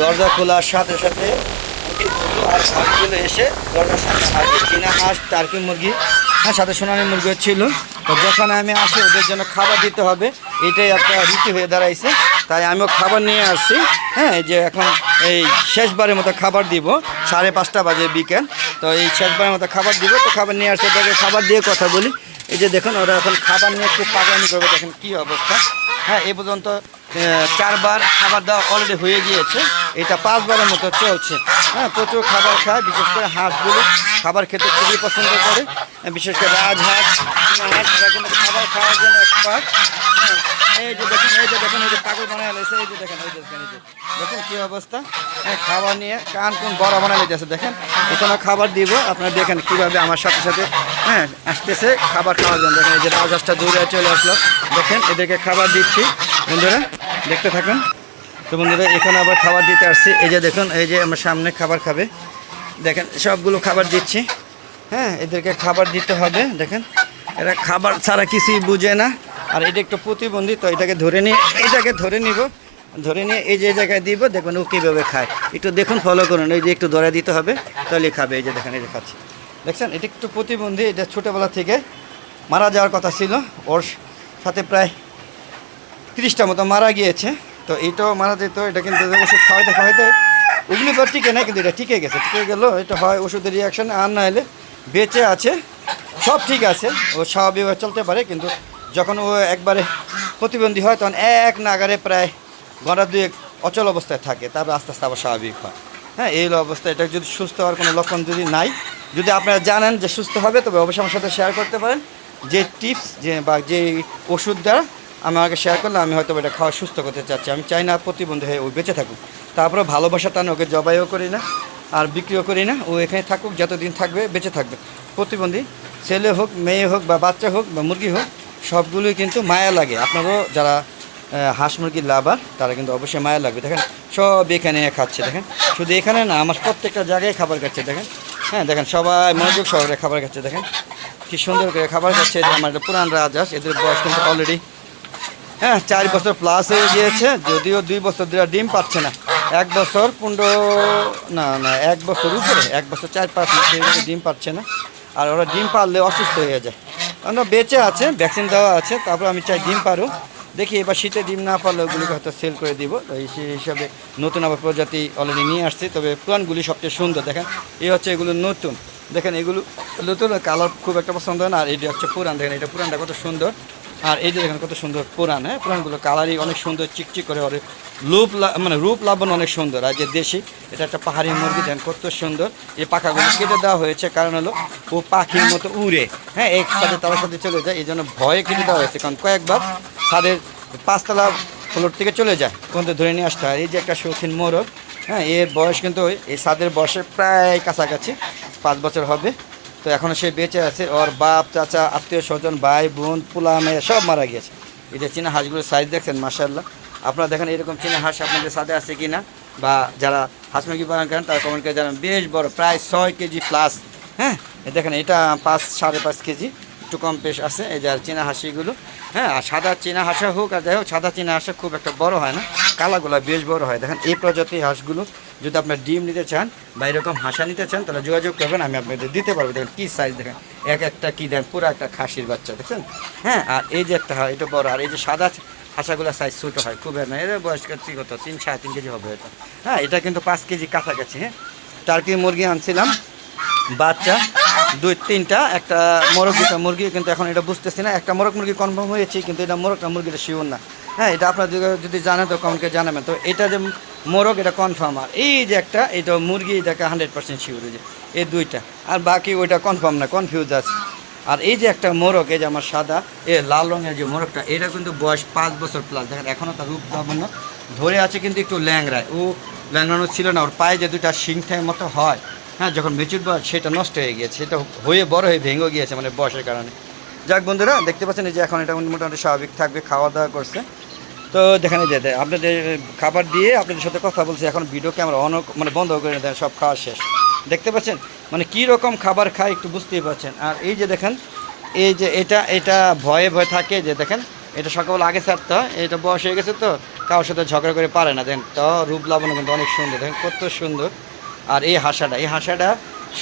দরজা খোলার সাথে সাথে আর হাঁসগুলো এসে দরজার সামনে হাজির। চীনা হাঁস, টার্কি মুরগি, হ্যাঁ সাথে সোনালী মুরগিও ছিল। তো যখন আমি আসি ওদের জন্য খাবার দিতে হবে, এটাই একটা রীতি হয়ে দাঁড়াইছে। তাই আমিও খাবার নিয়ে আসছি। হ্যাঁ, এই যে এখন এই শেষবারের মতো খাবার দিব, 5:30 বাজে বিকেল। তো এই শেষবারের মতো খাবার দিব, তো খাবার নিয়ে আসছে, ওদেরকে খাবার দিয়ে কথা বলি। এই যে দেখুন ওরা এখন খাবার নিয়ে খুব পাগলামি করবে, দেখেন কী অবস্থা। হ্যাঁ, এই পর্যন্ত 4বার খাবার দেওয়া অলরেডি হয়ে গিয়েছে, এটা 5বারের মতো চলছে। হ্যাঁ, প্রচুর খাবার খায়, বিশেষ করে হাঁসগুলো খাবার খেতে খুবই পছন্দ করে, বিশেষ করে রাজহাঁস, চীনা হাঁস, এরা কিন্তু খাবার খাওয়ার জন্য এক্সপার্ট। হ্যাঁ, এই যে দেখুন, এই যে দেখুন, এই যে পাগল বানায় লেগেছে, এই যে দেখেন, এই যে দেখেন, এই যে দেখুন কী অবস্থা। হ্যাঁ, খাবার নিয়ে কান কোন বড় বানায় লেগেছে, দেখেন এখানে খাবার দিব। আপনারা দেখেন কীভাবে আমার সাথে সাথে হ্যাঁ আসতেছে খাবার খাওয়ার জন্য। দেখেন এই যে রাজহাঁসটা দূরে চলে আসলো, দেখেন এদেরকে খাবার দিচ্ছি বন্ধুরা, দেখতে থাকুন। তো বন্ধুরা এখানে আবার খাবার দিতে আসছি, এই যে দেখুন, এই যে আমার সামনে খাবার খাবে, দেখেন সবগুলো খাবার দিচ্ছি। হ্যাঁ, এদেরকে খাবার দিতে হবে, দেখেন এরা খাবার ছাড়া কিছুই বুঝে না। আর এটা একটু প্রতিবন্ধী, তো এটাকে ধরে নিয়ে ধরে নিয়ে এই যে জায়গায় দিব, দেখবেন ও কীভাবে খায় একটু দেখুন, ফলো করুন। এই যে একটু ধরে দিতে হবে, তাহলে খাবে। এই যে দেখেন, এই যে খাচ্ছে, দেখছেন এটা একটু প্রতিবন্ধী। এটা ছোটোবেলা থেকে মারা যাওয়ার কথা ছিল, ওর সাথে প্রায় 30টা মতো মারা গিয়েছে। তো এইটাও মারা যেত, এটা কিন্তু ওষুধ খাওয়াইতে ওগুলি পর টিকে না, কিন্তু এটা টিকে গেছে, টিকে গেলো। এটা হয় ওষুধের রিয়াকশান, আর না হলে বেঁচে আছে, সব ঠিক আছে, ও স্বাভাবিকভাবে চলতে পারে। কিন্তু যখন ও একবারে প্রতিবন্ধী হয় তখন এক নাগারে প্রায় ঘন্টা 2 অচল অবস্থায় থাকে, তারপর আস্তে আস্তে আবার স্বাভাবিক হয়। হ্যাঁ, এই অবস্থা। এটা যদি সুস্থ হওয়ার কোনো লক্ষণ যদি নাই, যদি আপনারা জানেন যে সুস্থ হবে, তবে অবশ্যই আমার সাথে শেয়ার করতে পারেন। যে টিপস যে বা যে ওষুধ দ্বারা আমাকে শেয়ার করলে আমি হয়তো এটা খাওয়া সুস্থ করতে চাচ্ছি। আমি চাই না প্রতিবন্ধী হয়ে ও বেঁচে থাকুক। তারপরে ভালোবাসা টান ওকে জবাইও করি না আর বিক্রিও করি না, ও এখানে থাকুক, যতদিন থাকবে বেঁচে থাকবে। প্রতিবন্ধী ছেলে হোক, মেয়ে হোক, বা বাচ্চা হোক, বা মুরগি হোক, সবগুলোই কিন্তু মায়া লাগে। আপনারও যারা হাঁস মুরগির লাভার, তারা কিন্তু অবশ্যই মায়া লাগবে। দেখেন সব এখানে খাচ্ছে, দেখেন শুধু এখানে না, আমার প্রত্যেকটা জায়গায় খাবার খাচ্ছে, দেখেন। হ্যাঁ, দেখেন সবাই মনোযোগ সহকারে খাবার খাচ্ছে, দেখেন কি সুন্দর করে খাবার খাচ্ছে। আমার পুরান রাজহাঁস, এদের বয়স কিন্তু অলরেডি 4 বছর প্লাস হয়ে গিয়েছে, যদিও 2 বছর ধরে ডিম পাচ্ছে না। 1 বছর 15 না 1 বছর উপরে, 1 বছর 4-5 মাস ডিম পাচ্ছে না। আর ওরা ডিম পারলে অসুস্থ হয়ে যায়, কারণ বেঁচে আছে, ভ্যাকসিন দেওয়া আছে। তারপর আমি চাই ডিম পারুক, দেখি এবার শীতে ডিম না পারলে ওগুলিকে হয়তো সেল করে দিব। তো সেই হিসাবে নতুন আবার প্রজাতি অলরেডি নিয়ে আসছি, তবে পুরানগুলি সবচেয়ে সুন্দর। দেখেন এই হচ্ছে এগুলো নতুন, দেখেন এগুলো নতুন, কালার খুব একটা পছন্দ হয় না। আর এটা হচ্ছে পুরান, দেখেন এটা পুরানটা কত সুন্দর। আর এই যে দেখেন কত সুন্দর পুরান। হ্যাঁ, পুরানগুলো কালারই অনেক সুন্দর, চিকচিক করে, অনেক রূপ লাবণ অনেক সুন্দর। আর যে দেশি, এটা একটা পাহাড়ি মুরগি, দেখেন কত সুন্দর। এই পাখাগুলো কেটে দেওয়া হয়েছে, কারণ হলো ও পাখির মতো উড়ে, হ্যাঁ এক সাথে তার সাথে চলে যায়, এই জন্য ভয়ে কেটে দেওয়া হয়েছে। কারণ কয়েকবার ছাদের 5তলা ফ্লোর থেকে চলে যায়, কোনটা ধরে নিয়ে আসতে হয়। এই যে একটা শৌখিন মোরগ, হ্যাঁ এর বয়স কিন্তু এই ছাদের বয়সে প্রায় কাছাকাছি 5 বছর হবে। তো এখনও সে বেঁচে আছে, ওর বাপ, চাচা, আত্মীয় স্বজন, ভাই বোন, পোলা মেয়ে সব মারা গিয়েছে। এই যে চীনা হাঁসগুলোর সাইজ দেখছেন, মাশাআল্লাহ। আপনারা দেখেন এরকম চীনা হাঁস আপনাদের সাথে আছে কি না, বা যারা হাঁস মুরগি পালন করেন তারা কমেন্ট করে জানান। বেশ বড়, প্রায় 6 কেজি প্লাস। হ্যাঁ, দেখেন এটা 5-5.5 কেজি, একটু কম পেশ আছে। এই যে আর চীনা হাঁসিগুলো, হ্যাঁ আর সাদা চীনা হাঁসা হোক আর যাই হোক, সাদা চীনা হাঁসা খুব একটা বড় হয় না, কালাগুলো বেশ বড় হয়। দেখেন এই প্রজাতির হাঁসগুলো যদি আপনার ডিম নিতে চান বা এরকম হাঁসা নিতে চান, তাহলে যোগাযোগ করবেন, আমি আপনাদের দিতে পারবো। দেখেন কী সাইজ, দেখেন একটা কী দেন, পুরো একটা খাসির বাচ্চা, দেখছেন। হ্যাঁ, আর এই যে একটা হয় এটা বড়, আর এই যে সাদা হাঁসাগুলো সাইজ ছোটো হয়, খুব না, এর বয়স কত 3-3.5 কেজি হবে এটা। হ্যাঁ, এটা কিন্তু 5 কেজি কাছাকাছি। হ্যাঁ, টার্কি মুরগি আনছিলাম বাচ্চা 2-3টা, একটা মোরগ, 2টা মুরগি, কিন্তু এখন এটা বুঝতেছি না। একটা মোরগ মুরগি কনফার্ম হয়েছে, কিন্তু এটা মোরগটা মুরগিটা শিওর না। হ্যাঁ, এটা আপনার যদি জানেন তো কমেন্টকে জানাবেন। তো এটা যে মোরগ এটা কনফার্ম, আর এই যে একটা এটা মুরগি, এটাকে 100% শিওর, যে এই 2টা, আর বাকি ওইটা কনফার্ম না, কনফিউজ আছে। আর এই যে একটা মোরগ, এই যে আমার সাদা লাল রঙের যে মোরগটা, এটা কিন্তু বয়স 5 বছর প্লাস। দেখেন এখনও তার রূপ লাবণ্য ধরে আছে, কিন্তু একটু ল্যাংড়ায়, ও ল্যাংড়ানো ছিল না। ওর পায়ে যে 2টা শিংঠের মতো হয়, হ্যাঁ যখন মেচুর বয়স, সেটা নষ্ট হয়ে গিয়েছে, সেটা হয়ে বড় হয়ে ভেঙে গিয়েছে, মানে বয়সের কারণে। যাক বন্ধুরা, দেখতে পাচ্ছেন এই যে এখন এটা মোটামুটি স্বাভাবিক থাকবে, খাওয়া দাওয়া করছে। তো দেখেন এই যে আপনাদের খাবার দিয়ে আপনাদের সাথে কথা বলছি, এখন ভিডিও ক্যামেরা মানে বন্ধ করে দেন, সব খাওয়া শেষ। দেখতে পাচ্ছেন মানে কী রকম খাবার খায় একটু বুঝতেই পারছেন। আর এই যে দেখেন, এই যে এটা ভয়ে ভয়ে থাকে, যে দেখেন এটা সকালবেলা আগে ছাড়তে হয়, এটা বয়স হয়ে গেছে তো কারোর সাথে ঝগড়া করে পারে না। দেখেন তো রূপ লাবণ্য কিন্তু অনেক সুন্দর, দেখেন কত সুন্দর। আর এই হাঁসাটা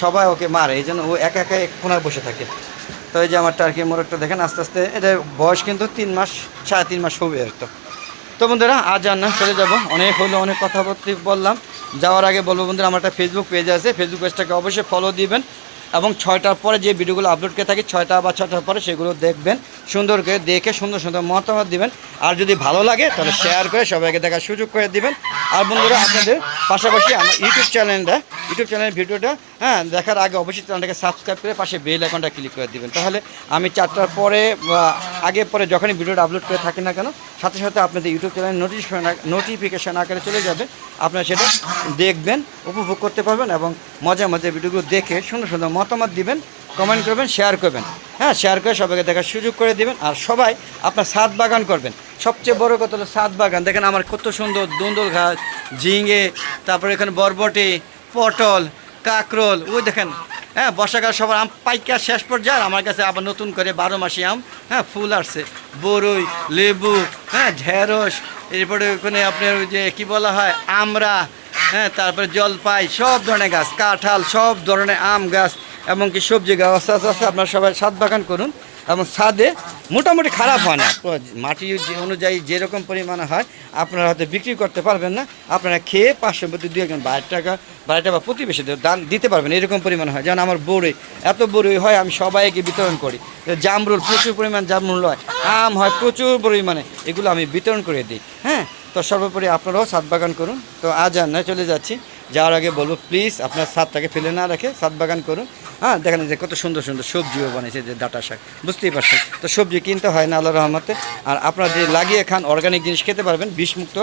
সবাই ওকে মারে, এই জন্য ও একা একা এক কোনায় বসে থাকে। তো এই যে আমার টার্কি মোরগটা দেখেন আস্তে আস্তে, এটা বয়স কিন্তু 3 মাস 3.5 মাস হবে আর তো। তো বন্ধুরা আজ আর না, চলে যাব, অনেক হলো, অনেক কথাবার্তা বললাম। যাওয়ার আগে বলবো বন্ধুরা, আমার একটা ফেসবুক পেজ আছে, ফেসবুক পেজটাকে অবশ্যই ফলো দিবেন এবং 6টার পরে যে ভিডিওগুলো আপলোড করে থাকি 6টা বা 6টার পরে সেগুলো দেখবেন, সুন্দর করে দেখে সুন্দর সুন্দর মতামত দিবেন। আর যদি ভালো লাগে তাহলে শেয়ার করে সবাইকে দেখার সুযোগ করে দিবেন। আর বন্ধুরা আপনাদের পাশাপাশি আমার ইউটিউব চ্যানেলের ভিডিওটা দেখার আগে অবশ্যই চ্যানেলটাকে সাবস্ক্রাইব করে পাশে বেল আইকনটা ক্লিক করে দিবেন। তাহলে আমি 4টার পরে বা আগে পরে যখনই ভিডিওটা আপলোড করে থাকি না কেন, সাথে সাথে আপনাদের ইউটিউব চ্যানেল নোটিফিকেশন আকারে চলে যাবে, আপনারা সেটা দেখবেন, উপভোগ করতে পারবেন এবং মজা ভিডিওগুলো দেখে সুন্দর সুন্দর মতামত দিবেন, কমেন্ট করবেন, শেয়ার করবেন। শেয়ার করে সবাইকে দেখার সুযোগ করে দিবেন। আর সবাই আপনার ছাদ বাগান করবেন, সবচেয়ে বড় কথা হলো ছাদ বাগান। দেখেন আমার কত সুন্দর দুন্দুল ঘাস, ঝিঙে, তারপরে এখানে বরবটি, পটল, কাঁকরোল, ওই দেখেন বর্ষাকাল সবার আম পাইকার শেষ পর্যায়ে, আর আমার কাছে আবার নতুন করে 12 মাসি আম ফুল আসছে, বরই, লেবু, ঢেঁড়স, এরপরে ওখানে আপনার ওই যে কী বলা হয় আমড়া, তারপরে জলপাই, সব ধরনের গাছ, কাঁঠাল, সব ধরনের আম গাছ, এমনকি সবজি গাছ আছে। আপনারা সবাই ছাদ বাগান করুন এবং ছাদে মোটামুটি খারাপ হয় না, মাটি অনুযায়ী যেরকম পরিমাণে হয় আপনারা হয়তো বিক্রি করতে পারবেন না, আপনারা খেয়ে 500 প্রতি 2-1 টাকা বা প্রতিবেশীদের দান দিতে পারবেন, এরকম পরিমাণ হয়। যেমন আমার বড়ই, এত বড়ই হয় আমি সবাইকে বিতরণ করি। জামরুল, প্রচুর পরিমাণ জামরুল হয়, আম হয় প্রচুর পরিমাণে, এগুলো আমি বিতরণ করে দিই। তো সর্বোপরি আপনারাও ছাদ বাগান করুন। তো আজ আর নয়, চলে যাচ্ছি। যাওয়ার আগে বলবো প্লিজ আপনার ছাদটাকে ফেলে না রেখে ছাদ বাগান করুন। দেখেন যে কত সুন্দর সুন্দর সবজিও বানিয়েছে, যে ডাঁটা শাক, বুঝতেই পারছেন। তো সবজি কিনতে হয় না আল্লাহর রহমতে। আর আপনারা যে লাগিয়ে খান অর্গানিক জিনিস খেতে পারবেন, বিষমুক্ত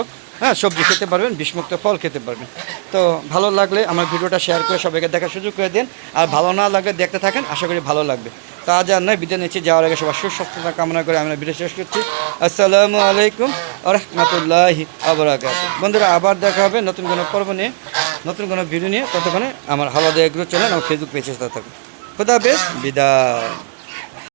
সবজি খেতে পারবেন, বিষমুক্ত ফল খেতে পারবেন। তো ভালো লাগলে আমার ভিডিওটা শেয়ার করে সবাইকে দেখার সুযোগ করে দিন। আর ভালো না লাগলে দেখতে থাকেন, আশা করি ভালো লাগবে। তা আজ আর নয়, বিদায় নিচ্ছি। যাওয়ার আগে সবার সুস্বাস্থ্যতা কামনা করে আমরা ভিডিও শেষ করছি। আসসালামু আলাইকুম ওয়া রাহমাতুল্লাহি ওয়া বারাকাতুহু। বন্ধুরা আবার দেখা হবে নতুন কোনো পর্ব নিয়ে, নতুন কোনো ভিডিও নিয়ে। ততক্ষণে আমার হালাদা এগ্রো চ্যানেল আমার ফেসবুক পেজে থাকবে। খুদা হাফেজ, বিদায়।